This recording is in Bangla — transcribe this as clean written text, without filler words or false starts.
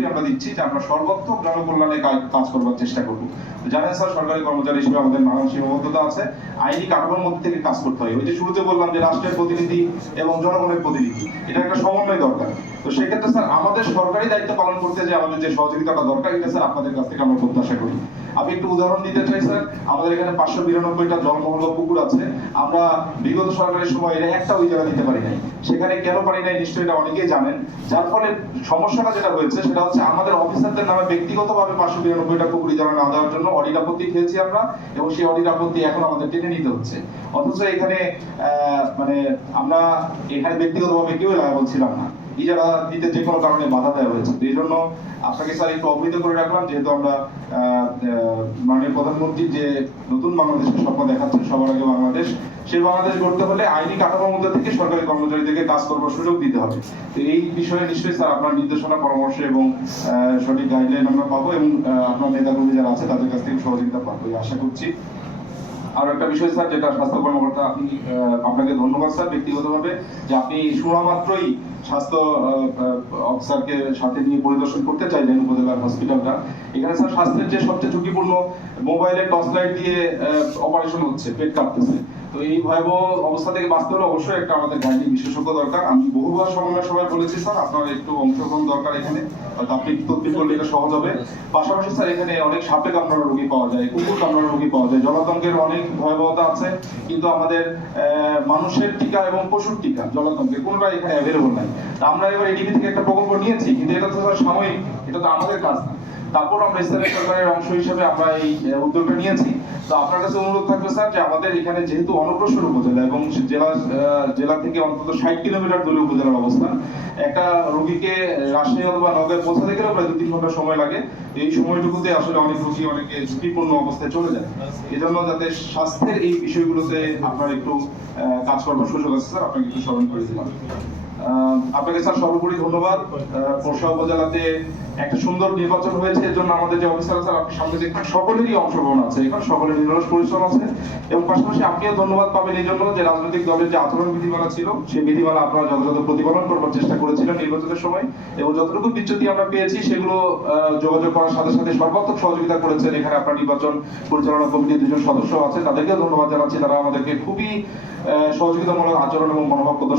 প্রতিশ্রুতি আমরা দিচ্ছি যে আমরা সর্বাত্মক জনকল্যাণে কাজ করবার চেষ্টা করব। জানেন স্যার, সরকারি কর্মচারী হিসেবে আমাদের নানান সীমাবদ্ধতা আছে, আইনি কাঠামোর মধ্যে থেকে কাজ করতে হয়। ওই যে শুরুতে বললাম যে রাষ্ট্রের প্রতিনিধি এবং জনগণের প্রতিনিধি, এটা একটা সমন্বয় দরকার। তো সেক্ষেত্রে স্যার আমাদের সরকারি দায়িত্ব পালন করতে যে আমাদের যে সহযোগিতাটা দরকার, এটা স্যার আপনাদের কাছ থেকে আমরা প্রত্যাশা করি। আমি একটু উদাহরণ দিতে চাই স্যার, আমাদের এখানে 592টা জলমহল পুকুর আছে। আমরা বিগত সরকারের সময় এটা একটা ওই জায়গা দিতে পারি নাই। সেখানে কেন পারি নাই নিশ্চয়ই এটা অনেকেই জানেন। যার ফলে সমস্যাটা যেটা হয়েছে সেটা হচ্ছে আমাদের অফিসারদের নামে ব্যক্তিগতভাবে 592টা পুকুর ইজারা না দেওয়ার জন্য অডিট আপত্তি খেয়েছি আমরা, এবং সেই অডিট আপত্তি এখন আমাদের টেনে নিতে হচ্ছে। অথচ এখানে মানে আমরা এখানে ব্যক্তিগতভাবে কেউ লায়াবল ছিলাম না, ইজারা দিতে যে কোনো কারণে বাধা দেওয়া হয়েছে। এই জন্য আপনাকে স্যার একটু অবহিত করে রাখলাম, যেহেতু আমরা মাননীয় প্রধানমন্ত্রীর যে নতুন বাংলাদেশের স্বপ্ন দেখাচ্ছেন সবার আগে বাংলাদেশ, সেই বাংলাদেশ গড়তে হলে আইনি কাঠামোর মধ্যে থেকে সরকারি কর্মচারীদেরকে কাজ করবার সুযোগ দিতে হবে। তো এই বিষয়ে নিশ্চয়ই স্যার আপনার নির্দেশনা, পরামর্শ এবং সঠিক গাইডলাইন আমরা পাবো, এবং আপনার নেতাকর্মী যারা আছে তাদের কাছ থেকে সহযোগিতা পাবো আশা করছি। আর একটা বিষয় স্যার, যেটা স্বাস্থ্য কর্মকর্তা, আপনাকে ধন্যবাদ স্যার ব্যক্তিগতভাবে, যে আপনি শোনা মাত্রই স্বাস্থ্য অফিসারকে সাথে নিয়ে পরিদর্শন করতে চাইলেন উপজেলার হসপিটালটা। এখানে স্যার স্বাস্থ্যের যে সবচেয়ে ঝুঁকিপূর্ণ, মোবাইলে টর্চ লাইট দিয়ে অপারেশন হচ্ছে, পেট কাটতেছে। তো এই ভয়াবহ অবস্থা থেকে বাঁচতে হলে অবশ্যই একটা আমাদের গাইনি বিশেষজ্ঞ দরকার। আমি বহুবার সমন্বয় সভায় বলেছি স্যার, আপনার একটু অংশগ্রহণ দরকার এখানে, হয়তো আপনি তদবির করলে এটা সহজ হবে। পাশাপাশি স্যার এখানে অনেক সাপে কামড়ানো রোগী পাওয়া যায়, কুকুর কামড়ানো রোগী পাওয়া যায়, জলাতঙ্কের অনেক ভয়াবহতা আছে, কিন্তু আমাদের মানুষের টিকা এবং পশুর টিকা জলাতঙ্কের কোনোটাই এখানে অ্যাভেলেবল নাই। আমরা এবার এডিবি থেকে একটা প্রকল্প নিয়েছি, কিন্তু এটা তো স্যার সাময়িক, এটা তো আমাদের কাজ না। তারপর আমরা স্থানীয় সরকারের অংশ হিসেবে আমরা এই উদ্যোগটা নিয়েছি। তো আপনার কাছে অনুরোধ থাকবে স্যার, যে আমাদের এখানে যেহেতু অনগ্রসর উপজেলা এবং জেলা থেকে অন্তত 60 কিলোমিটার দূরে উপজেলার অবস্থান, একটা রোগীকে রাজশাহী অথবা নগরে পৌঁছাতে গেলেও প্রায় 2-3 ঘন্টা সময় লাগে। এই সময়টুকুতে আসলে অনেক রোগী অনেকে ঝুঁকিপূর্ণ অবস্থায় চলে যায়। এজন্য যাতে স্বাস্থ্যের এই বিষয়গুলোতে আপনার একটু কাজ করবার সুযোগ আছে স্যার, আপনাকে একটু স্মরণ করে দিলাম। আপনাকে স্যার সর্বোপরি ধন্যবাদ। পোরশা উপজেলাতে একটা সুন্দর নির্বাচন হয়েছে, এর জন্য আমাদের যে অফিসার স্যার আপনি সামনে দেখবেন সকলেরই অংশগ্রহণ আছে, এখানে সকলের নিরলস পরিশ্রম আছে। এবং পাশাপাশি আপনিও ধন্যবাদ পাবেন এই জন্য যে রাজনৈতিক দলের যে আচরণ বিধিমালা ছিল, সেই বিধিমালা আপনারা যথাযথ প্রতিপালন করবার চেষ্টা করেছিলেন নির্বাচনের সময়, এবং যতটুকু বিচ্যুতি আমরা পেয়েছি সেগুলো যোগাযোগ করার সাথে সাথে সর্বাত্মক সহযোগিতা করেছেন। এখানে আপনার নির্বাচন পরিচালনা কমিটির 2জন সদস্য আছে, তাদেরকেও ধন্যবাদ জানাচ্ছি। তারা আমাদেরকে খুবই সহযোগিতামূলক আচরণ এবং মনোভাব প্রদর্শন